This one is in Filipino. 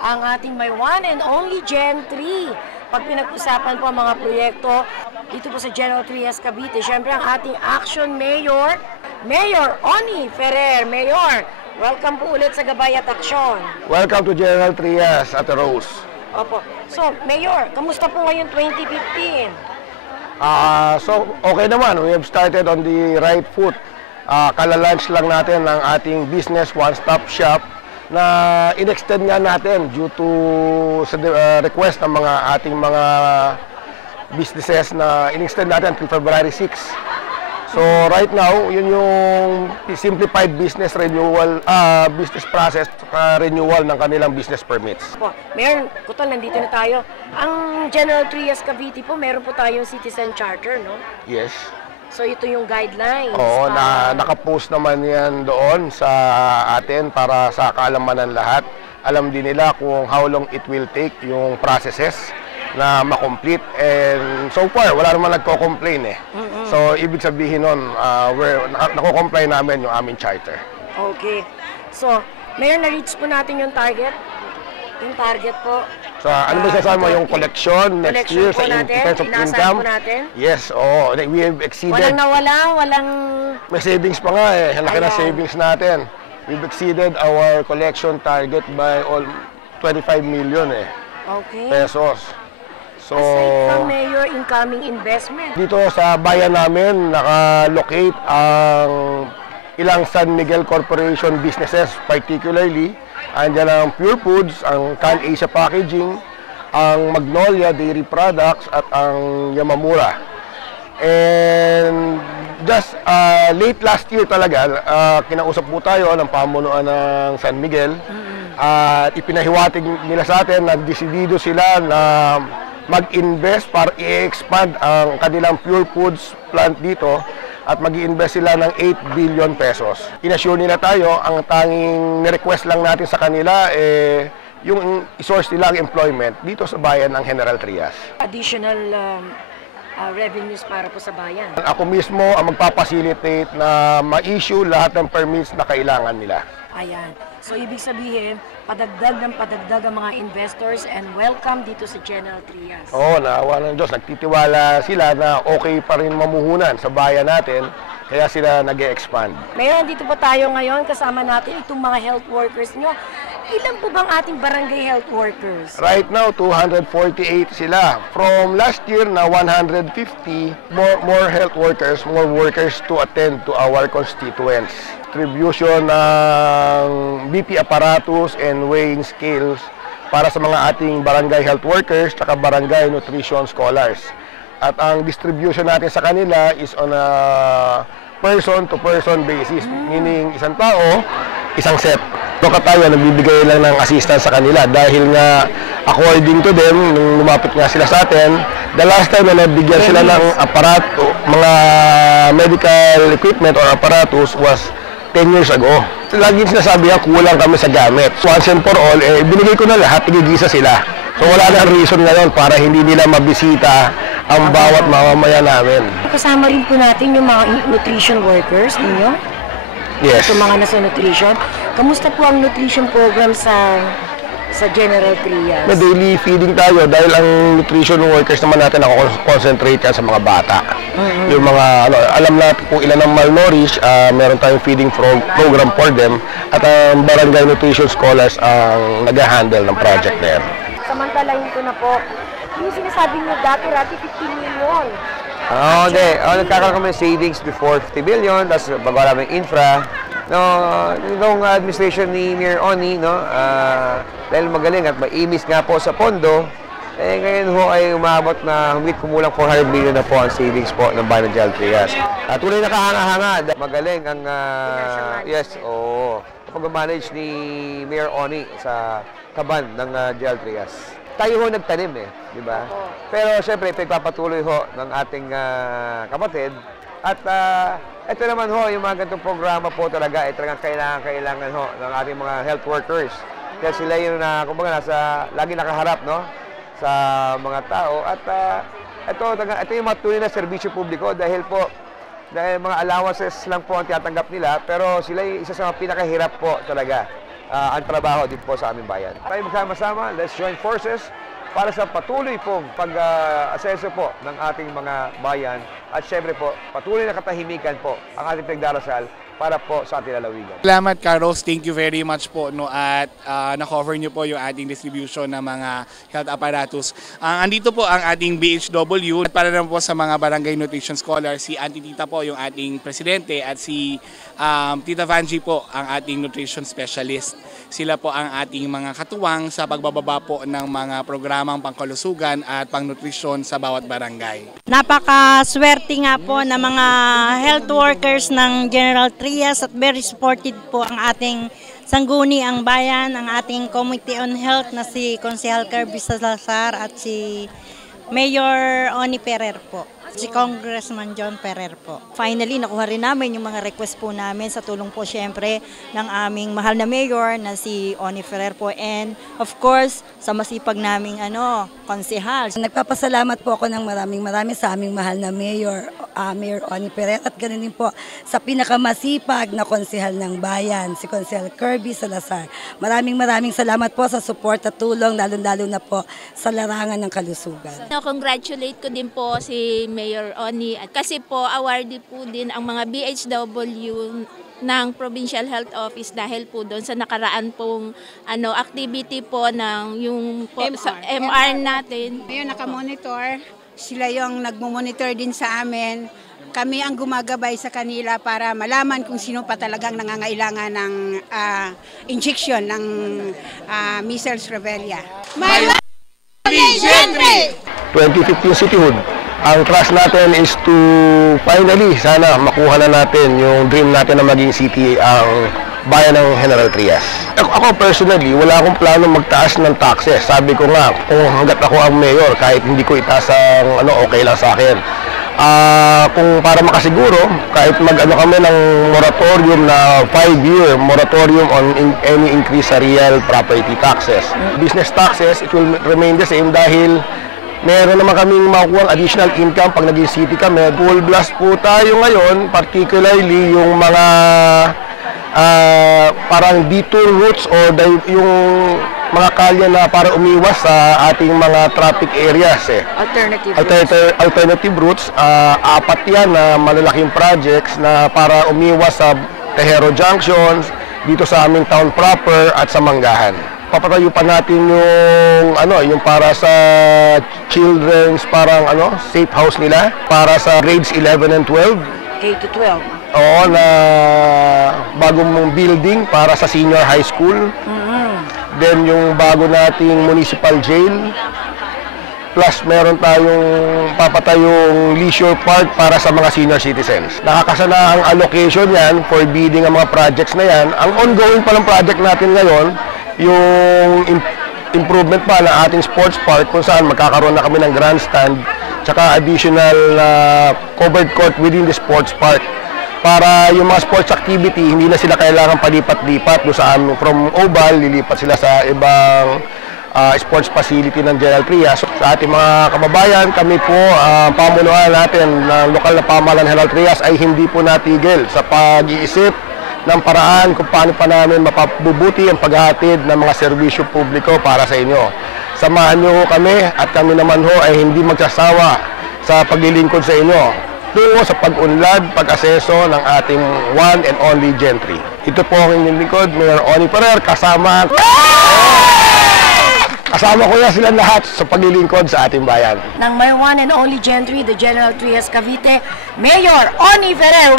ang ating my one and only Gen 3. Pag pinag-usapan po ang mga proyekto dito po sa General Trias, Cavite, syempre ang ating Action Mayor, Mayor Oni Ferrer. Mayor, welcome po ulit sa Gabay at Aksyon. Welcome to General Trias, Ate Rose. Opo. So, Mayor, kamusta po ngayon 2015? So, okay naman. We have started on the right foot. Kala-launch lang natin ng ating business one-stop shop na in-extend nga natin due to sa request ng mga ating mga businesses na in-extend natin until February 6. So right now, yun yung simplified business renewal, business process, renewal ng kanilang business permits. Po, Mayor Kutol, nandito na tayo. Ang General Trias Cavite po, meron po tayong citizen charter, no? Yes. So ito yung guidelines. Oo, nakapost naman yan doon sa atin para sa kaalaman ng lahat. Alam din nila kung how long it will take yung processes na makomplete. And so far, wala naman nagko-complain eh. So, ibig sabihin nun, nako-comply namin yung aming charter. Okay. So, Mayor, na-reach po natin yung target. Yung target po. So, ano ba sasabi mo yung collection next year sa in terms of income? Po natin? Yes, oo. We have exceeded. Walang nawala, walang... May savings pa nga eh. Laki na savings natin. We've exceeded our collection target by all 25 million pesos. So, aside from Mayor, incoming investment. Dito sa bayan namin, naka-locate ang ilang San Miguel Corporation businesses, particularly andyan ang Pure Foods, ang Can Asia Packaging, ang Magnolia Dairy Products at ang Yamamura. And just late last year talaga, kinausap po tayo ng pamunuan ng San Miguel at ipinahiwatig nila sa atin na desidido sila na mag-invest para i-expand ang kanilang Pure Foods plant dito at mag-i-invest sila ng 8 billion pesos. Inassure nila tayo, ang tanging ni-request lang natin sa kanila yung i-source nila ang employment dito sa bayan ng General Trias. Additional revenues para po sa bayan. Ako mismo ang magpapacilitate na ma-issue lahat ng permits na kailangan nila. Ayan. So, ibig sabihin, padagdag ang mga investors and welcome dito sa General Trias. Oo, naawa ng Diyos. Nagtitiwala sila na okay pa rin mamuhunan sa bayan natin, kaya sila nag-e-expand. Mayor, dito po tayo ngayon, kasama natin itong mga health workers nyo. Ilan po bang ating barangay health workers? Right now, 248 sila. From last year na 150, more health workers, more workers to attend to our constituents. Distribution ng BP apparatus and weighing scales para sa mga ating barangay health workers at barangay nutrition scholars. At ang distribution natin sa kanila is on a person-to-person basis, meaning isang tao, isang set. Loka tayo, nagbibigay lang ng assistance sa kanila dahil nga according to them, nung lumapit nga sila sa atin, the last time na nabigyan sila ng aparato, mga medical equipment or apparatus was 10 years ago. Lagi sinasabi nga, kulang kami sa gamit. Once and for all, binigay ko na lahat, tigigisa sila. So wala na reason ngayon para hindi nila mabisita ang bawat mamamayan namin. Kasama rin po natin yung mga nutrition workers ninyo? Yes. Yung mga nasa nutrition. Kamusta po ang nutrition program sa General Trias? May daily feeding tayo dahil ang nutrition workers naman natin concentrate yan sa mga bata. Yung mga, alam natin kung ilan ang malnourished, meron tayong feeding program for them at ang barangay nutrition scholars ang nag-handle ng project na yan. Samantalahin ko na po, yung sinasabi niyo dati 15 million. Hindi. Nagkakaroon kami savings before 50 billion, tapos bago namin infra. Yung administration ni Mayor Oni, dahil magaling at maimis nga po sa pondo, ngayon ho ay umabot na humit kumulang 400 million na po ang savings po ng bayan ng General Trias. Tunay na kahanga-hanga. Magaling ang, pag-manage ni Mayor Oni sa kaban ng General Trias. Tayo ho nagtanim di ba? Pero syempre, pagpapatuloy ho ng ating kapatid. At ito naman ho, yung mga ganitong programa po talaga, talagang kailangan ho ng ating mga health workers. Kaya sila yung kumbaga, lagi nakaharap, sa mga tao. At ito yung mga tunay na serbisyo publiko dahil mga allowances lang po ang tinatanggap nila, pero sila yung isa sa mga pinakahirap po talaga ang trabaho din po sa aming bayan. Tayo magsama-sama, let's join forces para sa patuloy pong pag-aseso po ng ating mga bayan at syempre po, patuloy na katahimikan po ang ating pagdarasal para po sa ating lalawigan. Salamat, Carlos. Thank you very much po, no, at na-cover niyo po yung ating distribution ng mga health apparatus. Andito po ang ating BHW at para naman po sa mga barangay nutrition scholars, si Auntie Tita po yung ating presidente at si Tita Vanji po ang ating nutrition specialist. Sila po ang ating mga katuwang sa pagbababa po ng mga programang pangkalusugan at pangnutrisyon sa bawat barangay. Napakaswerte nga po ng mga health workers ng General Trias at very supported po ang ating sangguni ang bayan, ang ating Committee on Health na si Konsehal Kirby Salazar at si Mayor Oni Ferrer po. Si Congressman John Ferrer po. Finally, nakuha rin namin yung mga request po namin sa tulong po siyempre ng aming mahal na mayor na si Oni Ferrer po and of course sa masipag naming konsehal. Nagpapasalamat po ako ng maraming sa aming mahal na mayor, Mayor Oni Ferrer at ganun din po sa pinakamasipag na konsehal ng bayan, si Konsehal Kirby Salazar. Maraming salamat po sa support at tulong lalo na po sa larangan ng kalusugan. Congratulate ko din po si Mayor Oni at kasi po awarded po din ang mga BHW ng Provincial Health Office dahil po doon sa nakaraan pong activity po ng yung po, sa MR natin. Ngayon nakamonitor, sila yung nagmo-monitor din sa amin. Kami ang gumagabay sa kanila para malaman kung sino pa talagang nangangailangan ng injection ng measles rubella. 2015 cityhood. Ang trust natin is to finally, sana makuha na natin yung dream natin na maging city ang bayan ng General Trias. Ako personally, wala akong plano magtaas ng taxes. Sabi ko nga, kung hanggat ako ang mayor, kahit hindi ko itaas ang okay lang sa akin. Kung para makasiguro, kahit kami ng moratorium na 5-year moratorium on any increase sa real property taxes. Business taxes, it will remain the same dahil meron naman kaming makukuha additional income pag naging city kami. Full blast po tayo ngayon, particularly yung mga parang detour routes o yung mga kalye na para umiwas sa ating mga traffic areas. Alternative routes. 4 yan na malalaking projects na para umiwas sa Tejero Junction, dito sa aming town proper at sa Manggahan. Papatayo pa natin yung para sa children's parang safe house nila para sa grades 11 and 12. 8 to 12. Oo, na bagong building para sa senior high school. Then yung bago nating municipal jail. Plus meron tayong papatayong leisure park para sa mga senior citizens. Nakakasana ang allocation yan for bidding ang mga projects na yan. Ang ongoing palang project natin ngayon, yung improvement pa ng ating sports park kung saan magkakaroon na kami ng grandstand tsaka additional covered court within the sports park para yung mga sports activity hindi na sila kailangan palipat-lipat sa amin from Oval, lilipat sila sa ibang sports facility ng General Trias. Sa ating mga kababayan, kami po pamunuan natin ng lokal na pamahalaan ng General Trias ay hindi po natigil sa pag-iisip ng paraan kung paano pa namin mapabubuti ang paghahatid ng mga serbisyo publiko para sa inyo. Samahan niyo kami at kami naman ay hindi magsasawa sa paglilingkod sa inyo tungo sa pag-unlad, pag-aseso ng ating one and only Gentry. Ito po ang inyong lingkod, Mayor Oni Ferrer, kasama ko na sila lahat sa paglilingkod sa ating bayan. Ng my one and only Gentry, the General Trias Cavite, Mayor Oni Ferrer.